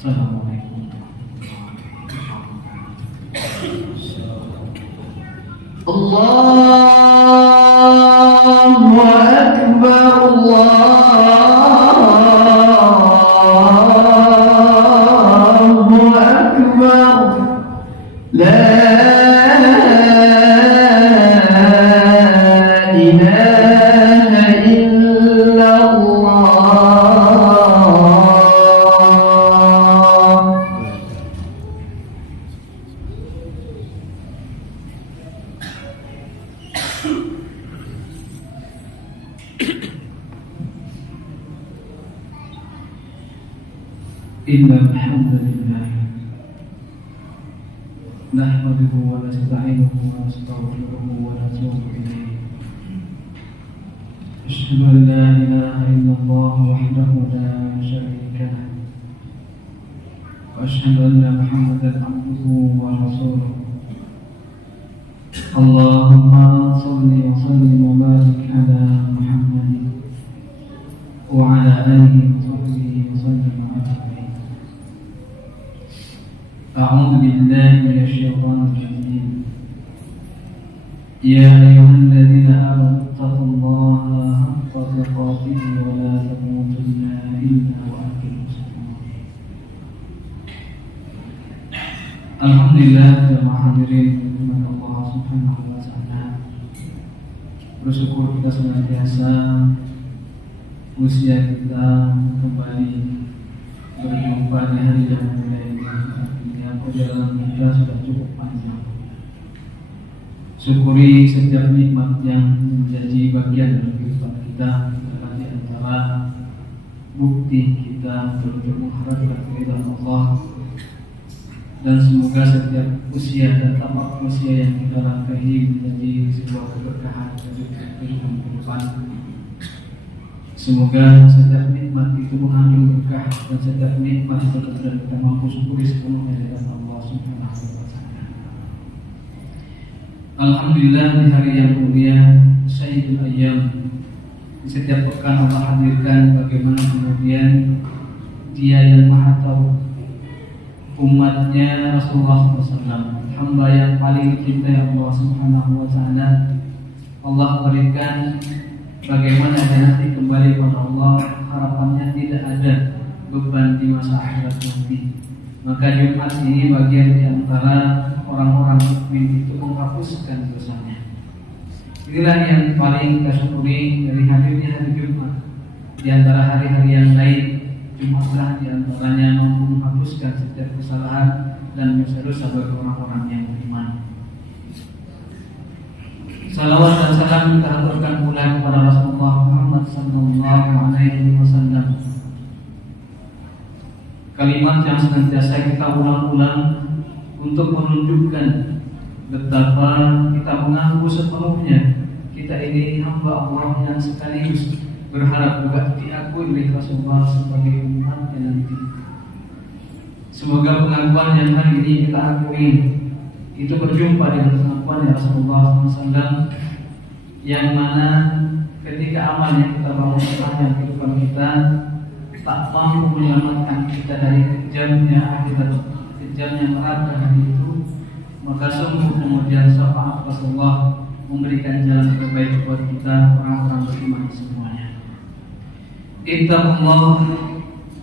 Assalamualaikum. Allahu Akbar, Allahu Akbar. La ilaha illallah. Innal hamdalillah nahmaduhu wa nasta'inuhu wa nastaghfiruhu wa natubu ilayh. Asyhadu an la ilaha illallah wahdahu la syarika lah wa asyhadu anna Muhammadan abduhu wa rasuluh. Allahumma shalli wa sallim wa barik ala Muhammadin wa ala alihi wa sahbihi wa sallam ajma'in. أعوذ بالله من الشيطان الرجيم. يا أيها الذين آمنوا اتقوا الله حق تقاته ولا تموتن إلا وأنتم مسلمون. Alhamdulillah, jemaah hadirin dengan Allah Subhanahu wa Ta'ala. Bersyukur kita senantiasa usia kita kembali berjumpa di hari yang mulia ini. Perjalanan kita sudah cukup panjang. Syukuri setiap nikmat yang menjadi bagian dari kehidupan kita, adalah di antara bukti kita untuk mengharapkan keridhaan Allah. Dan semoga setiap usia dan tamak usia yang kita langkahi menjadi sebuah keberkahan untuk kehidupan ke depan. Semoga setiap nikmat itu mengandung berkah dan setiap nikmat itu kita mampu syukuri sepenuhnya dari Allah Subhanahu wa Ta'ala. Alhamdulillah, di hari yang mulia Sayyidul Ayyam, di setiap pekan Allah hadirkan bagaimana kemudian Dia yang Maha Tahu, umatnya Rasulullah SAW, hamba yang paling dicintai Allah Subhanahu wa Ta'ala. Allah berikan bagaimana dia nanti kembali kepada Allah, harapannya tidak ada beban di masa akhirat nanti. Maka Jumat ini bagian di antara orang-orang mukmin itu menghapuskan dosanya. Inilah yang paling kita syukuri dari hadirnya hari Jumat. Di antara hari-hari yang lain, Jumatlah di antaranya mampu menghapuskan setiap kesalahan dan dosa-dosa bagi orang-orang yang beriman. Salawat dan salam kita aturkan pula kepada Rasulullah Muhammad sallallahu alaihi wasallam. Kalimat yang senantiasa kita ulang-ulang untuk menunjukkan betapa kita mengaku sepenuhnya kita ini hamba Allah yang sekaligus berharap juga diakui oleh Rasulullah sebagai umatnya nanti. Semoga pengakuan yang hari ini kita akui itu berjumpa dengan pengakuan Rasulullah SAW, yang mana ketika amal yang kita bangun sepanjang kehidupan kita tak mampu menyelamatkan kita dari kejamnya akhirat, kejamnya neraka hari itu, maka sungguh kemudian syafaat Rasulullah memberikan jalan terbaik buat kita orang-orang beriman semuanya. Ittaqullah,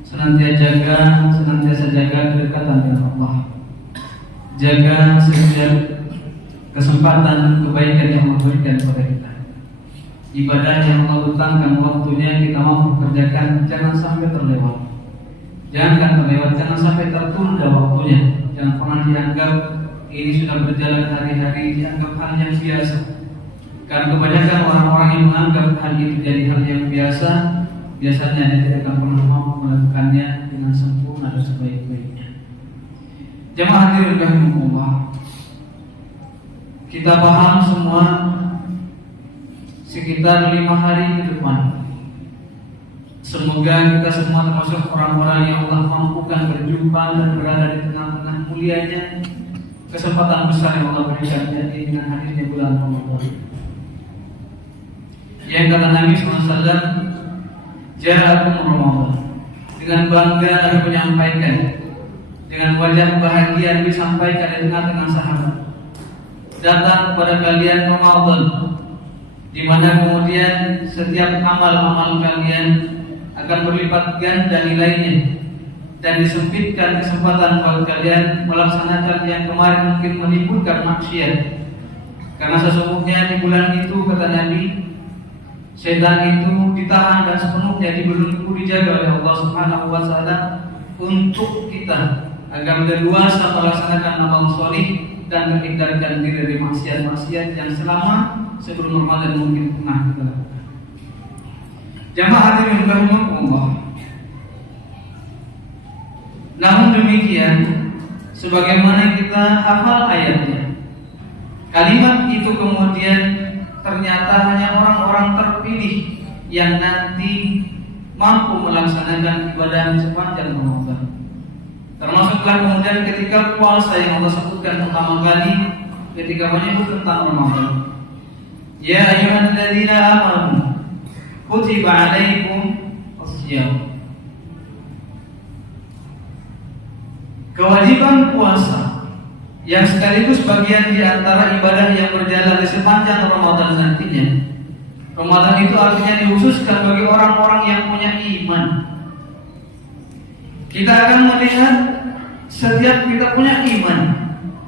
senantiasa jaga kedekatan dengan Allah. Jaga setiap kesempatan kebaikan yang Allah berikan kepada kita. Ibadah yang Allah tetangkan waktunya kita mampu kerjakan, jangan sampai terlewat. Jangan terlewat, jangan sampai tertunda waktunya. Jangan pernah dianggap ini sudah berjalan hari-hari, dianggap hal yang biasa. Karena kebanyakan orang-orang yang menganggap hal itu jadi hal yang biasa, biasanya dia tidak akan pernah mampu melakukannya dengan sempurna dan sebaik-baiknya. Jemaah hadirin rahimakumullah, kita paham semua sekitar 5 hari ke depan. Semoga kita semua termasuk orang-orang yang Allah mampukan berjumpa dan berada di tengah-tengah mulianya kesempatan besar yang Allah berikan jadi dengan hadirnya bulan Ramadan. Yang kata Nabi SAW, Ja'akum Ramadan, dengan bangga Nabi menyampaikan, dengan wajah bahagia disampaikan di tengah-tengah sahabat. Datang kepada kalian Ramadan, di mana kemudian setiap amal-amal kalian akan berlipat ganda nilainya, dan disempitkan kesempatan buat kalian melaksanakan yang kemarin mungkin menimbulkan maksiat. Karena sesungguhnya di bulan itu, kata Nabi, setan itu ditahan dan sepenuhnya dibelenggu dijaga oleh Allah Subhanahu wa taala untuk kita agar berluasa melaksanakan amal solih dan menghindarkan diri dari maksiat-maksiat yang selama sebelum Ramadan mungkin pernah kita lakukan. Jamaah hadirin rahimakumullah. Namun demikian, sebagaimana kita hafal ayatnya, kalimat itu kemudian ternyata hanya orang-orang terpilih yang nanti mampu melaksanakan ibadah sepanjang Ramadan. Termasuklah kemudian ketika puasa yang Allah sebutkan pertama kali ketika menyebut tentang Ramadan. Ya ayyuhalladzina amanu kutiba alaikum as-syiyam. Kewajiban puasa yang sekaligus bagian di antara ibadah yang berjalan di sepanjang Ramadan nantinya. Ramadan itu artinya dikhususkan bagi orang-orang yang punya iman. Kita akan melihat setiap kita punya iman.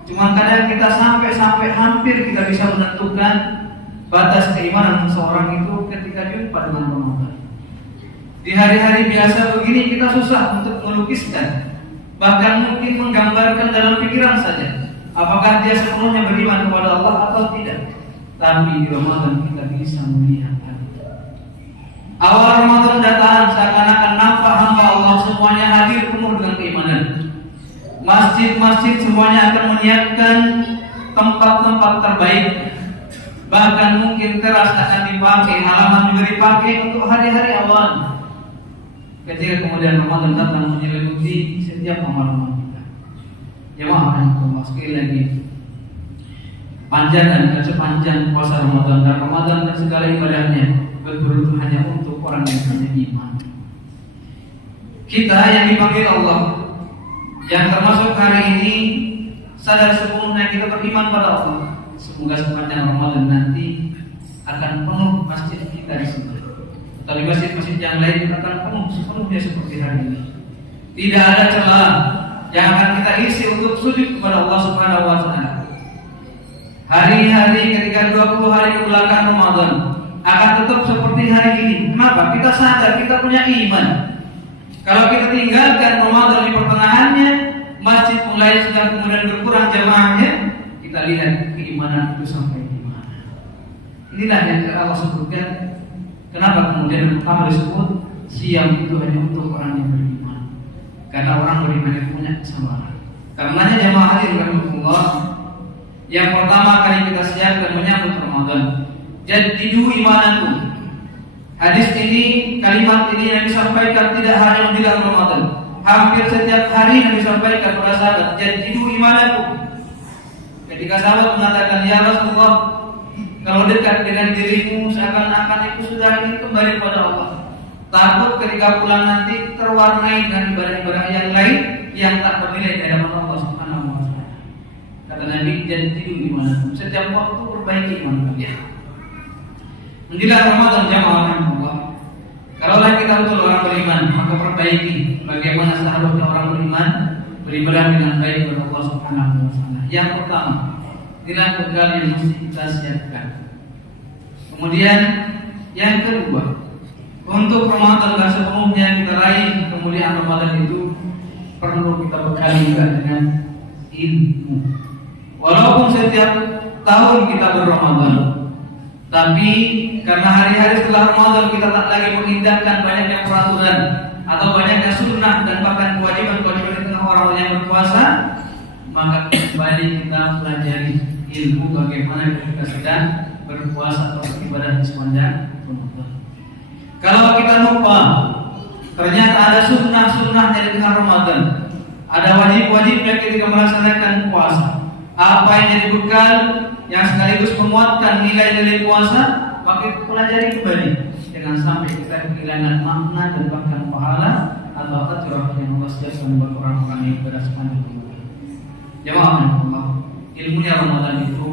Cuma kadang kita sampai hampir kita bisa menentukan batas keimanan seseorang itu ketika jumpa dengan Ramadan. Di hari-hari biasa begini kita susah untuk melukiskan, bahkan mungkin menggambarkan dalam pikiran saja apakah dia sepenuhnya beriman kepada Allah atau tidak. Tapi di Ramadan kita bisa melihat. Awal Ramadan datang seakan-akan nampak hamba Allah semuanya hadir penuh dengan keimanan. Masjid-masjid semuanya akan menyiapkan tempat-tempat terbaik. Bahkan mungkin teras akan dipakai, halaman juga dipakai untuk hari-hari awal. Ketika kemudian Ramadan datang menyelimuti setiap amal-amal kita. Jemaah Allah, sekali lagi, panjang dan sepanjang puasa Ramadan dan Ramadan dan segala ibadahnya betul-betul hanya untuk orang yang punya iman. Kita yang dipanggil Allah, yang termasuk hari ini sadar sepenuhnya kita beriman pada Allah. Semoga sepanjang Ramadan nanti akan penuh masjid kita di sini. Tapi masjid-masjid yang lain akan penuh sepenuhnya seperti hari ini. Tidak ada celah yang akan kita isi untuk sujud kepada Allah Subhanahu wa taala. Hari-hari ketika 20 hari ke belakang Ramadan akan tetap seperti hari ini. Kenapa? Kita sadar kita punya iman. Kalau kita tinggalkan Ramadan di pertengahannya, masjid mulai sudah kemudian berkurang jamaahnya, kita lihat keimanan itu sampai di mana. Inilah yang Allah sebutkan. Kenapa kemudian pertama disebut siang itu hanya untuk orang yang beriman? Karena orang beriman yang punya kesabaran. Karenanya jamaah hadirin rahimakumullah, yang pertama kali kita siapkan menyambut Ramadan, jaddidu imanakum. Hadis ini, kalimat ini yang disampaikan tidak hanya menjelang Ramadan. Hampir setiap hari yang disampaikan kepada sahabat, jaddidu imanakum. Ketika sahabat mengatakan, ya Rasulullah, kalau dekat dengan dirimu seakan-akan itu sudah ingin kembali kepada Allah. Takut ketika pulang nanti terwarnai dengan ibadah-ibadah yang lain yang tak bernilai di hadapan Allah Subhanahu wa taala. Kata Nabi, jaddidu imanakum. Setiap waktu perbaiki iman kalian. Menjelang Ramadan jamaah Allah. Kalaulah kita betul orang beriman, maka perbaiki bagaimana seharusnya orang beriman beribadah dengan baik kepada Allah Subhanahu wa taala. Yang pertama, inilah bekal yang mesti kita siapkan. Kemudian yang kedua, untuk Ramadan dan sepenuhnya kita raih kemuliaan Ramadan itu perlu kita bekali juga dengan ilmu. Walaupun setiap tahun kita berRamadan, tapi karena hari-hari setelah Ramadan kita tak lagi mengindahkan banyaknya peraturan atau banyaknya sunnah dan bahkan kewajiban-kewajiban di tengah orang yang berpuasa, maka kembali kita pelajari ilmu bagaimana kita sedang berpuasa atau beribadah di sepanjang Ramadan. Kalau kita lupa, ternyata ada sunnah-sunnahnya di tengah Ramadan, ada wajib-wajibnya ketika melaksanakan puasa. Apa yang jadi bekal yang sekaligus menguatkan nilai-nilai puasa, maka pelajari kembali. Jangan sampai kita kehilangan makna dan bahkan pahala atau ajarah yang Allah sediakan buat orang-orang yang berdasarkan ilmu. Jamaah Allah, ilmunya Ramadan itu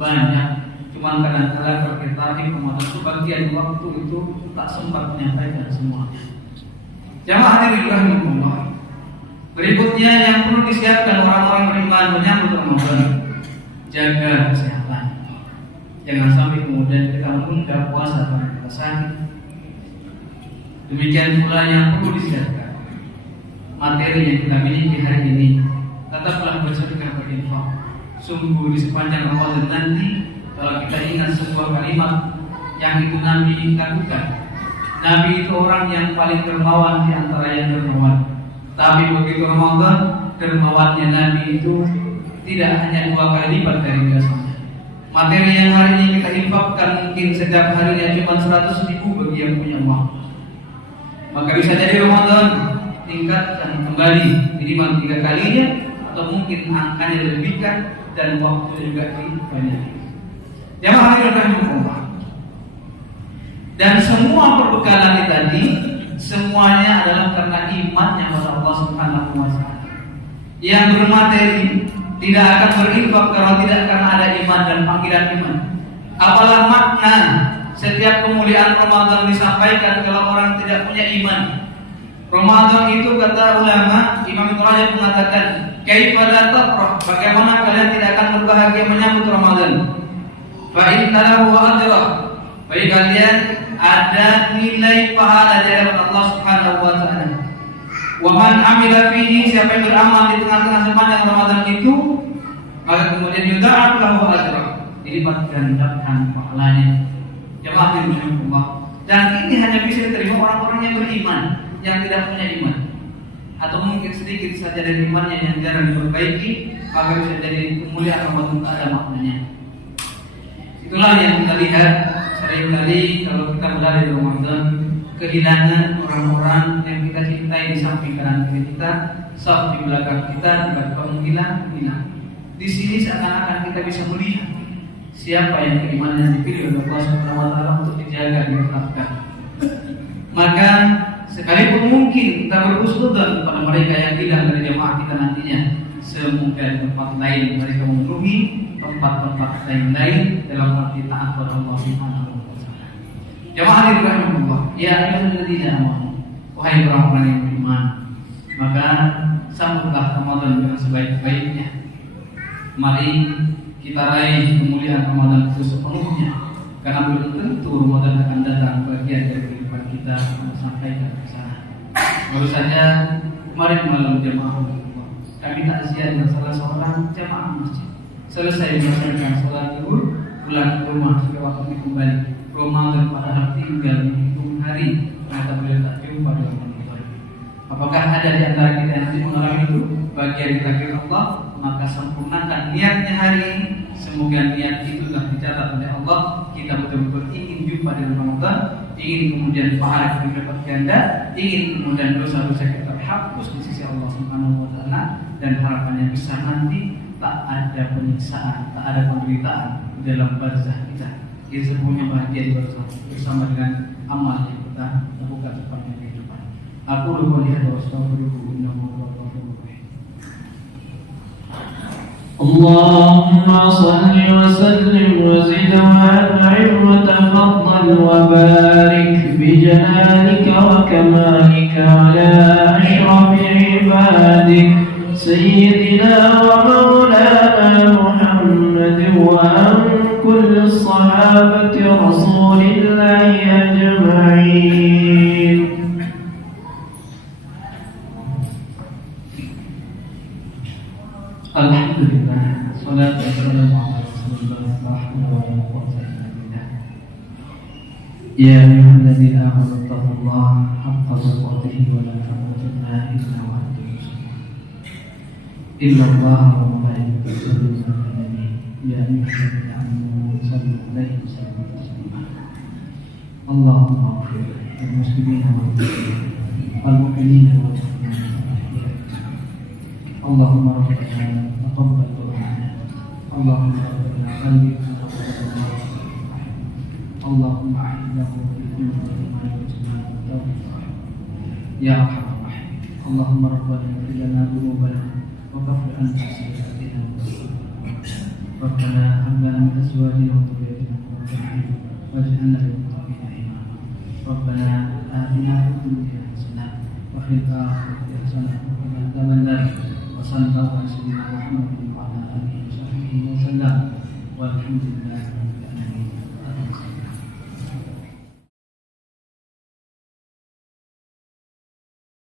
banyak, cuman kadang-kadang kalau kita di Ramadan itu bagian waktu itu tak sempat menyampaikan semuanya. Jamaah hadirin rahimahullah. Berikutnya yang perlu disiapkan orang-orang beriman menyambut Ramadan, jaga kesehatan. Jangan sampai kemudian kita menunda puasa karena kita sakit. Demikian pula yang perlu disiapkan materi yang kita miliki hari ini. Tetaplah bersedekah berinfak. Sungguh di sepanjang Ramadan nanti, kalau kita ingat sebuah kalimat yang itu Nabi lakukan. Nabi itu orang yang paling dermawan di antara yang dermawan. Tapi begitu Ramadan, dermawannya Nabi itu tidak hanya 2 kali lipat dari biasanya. Materi yang hari ini kita infakkan mungkin setiap harinya cuma 100.000 bagi yang punya uang. Maka bisa jadi Ramadan tingkatkan kembali minimal 3 kalinya, atau mungkin angkanya dilebihkan dan waktu juga dibanyakan. Jamaah hadirin rahimahullah. Dan semua perbekalan tadi semuanya adalah karena imannya kepada Allah Subhanahu wa taala. Yang bermateri tidak akan berinfak kalau tidak karena ada iman dan panggilan iman. Apalah makna setiap kemuliaan Ramadan disampaikan kalau orang tidak punya iman. Ramadan itu kata ulama, Imam Ibnu Rajab mengatakan, kaifa la tafrah, bagaimana kalian tidak akan berbahagia menyambut Ramadan? Fa inna lahu ajra, bagi kalian ada nilai pahala dari Allah Subhanahu wa taala. Wa man amila fihi, siapa yang beramal di tengah-tengah sepanjang Ramadan itu, maka kemudian yudha'af lahu ajra, dilipat gandakan pahalanya. Jemaah Allah. Dan ini hanya bisa diterima orang-orang yang beriman, yang tidak punya iman, atau mungkin sedikit saja dari imannya yang jarang diperbaiki, maka bisa jadi kemuliaan Ramadan tak ada maknanya. Itulah yang kita lihat seringkali kalau kita berada di Ramadan, kehilangan orang-orang yang kita cintai di samping kanan kiri kita, saf di belakang kita, tiba-tiba menghilang. Di sini seakan-akan kita bisa melihat siapa yang keimanannya dipilih oleh Allah Subhanahu wa taala untuk dijaga dan ditetapkan. Maka sekalipun mungkin kita berhusnudzon kepada mereka yang hilang dari jamaah kita nantinya, semoga di tempat lain mereka memenuhi tempat-tempat lain dalam arti taat kepada Allah Subhanahu wa taala. Jamaah rahimahullah, ya ayyuhalladzina amanu, wahai orang-orang yang beriman, maka sambutlah Ramadan dengan sebaik-baiknya. Mari kita raih kemuliaan Ramadan itu sepenuhnya, karena belum tentu Ramadan akan datang bagian dari kehidupan kita sampai ke sana. Baru saja kemarin malam jamaah kami takziah dengan salah seorang jamaah masjid. Selesai melaksanakan sholat zuhur, pulang ke rumah sudah waktunya kembali. Ramadan padahal tinggal menghitung hari, ternyata beliau tak jumpa dengan Ramadan. Apakah ada di antara kita yang nanti mengalami itu? Bagian takdir Allah, maka sempurnakan niatnya hari ini. Semoga niat itu telah dicatat oleh Allah. Kita betul-betul ingin jumpa dengan Ramadan, ingin kemudian pahala kita dapat ganda, ingin kemudian dosa-dosa kita terhapus di sisi Allah Subhanahu wa taala, dan harapannya besar nanti tak ada penyiksaan, tak ada penderitaan di dalam barzah kita. Kita semuanya bahagia di barzah bersama dengan amal yang kita lakukan sepanjang kehidupan. Aku lupa lihat wassalamualaikum warahmatullahi wabarakatuh. اللهم صل وسلم وزد وأنعم وتفضل وبارك بجلالك وكمالك على أشرف عبادك سيدنا ومولانا محمد وعن كل الصحابة رسول الله أجمعين. Alhamdulillah, salatu wassalamu ala Rasulillah wa ala alihi wa sahbihi. Ya ayyuhalladzina amanu taqullaha haqqa tuqatih wa la tamutunna illa wa antum muslimun. Innallaha wa malaikatahu yusalluna 'alan nabi. Ya ayyuhalladzina amanu sallu 'alaihi wa sallimu taslima. Allahumma ighfir lil muslimina wal muslimat wal mu'minina wal mu'minat. Allahumma rabbana taqabbal du'ana. Allahumma rabbana qalbina wa Allahumma ahillahu bi kulli ma yusma. Ya arhamar rahimin. اللهم ربنا اغفر لنا ذنوبنا وكفر عنا سيئاتنا ربنا هب لنا من ازواجنا وذريتنا قرة اعين واجعلنا للمتقين اماما ربنا آتنا في الدنيا حسنة وفي الآخرة حسنة وقنا عذاب النار وصلى الله على سيدنا محمد وعلى آله وصحبه وسلم والحمد لله رب العالمين.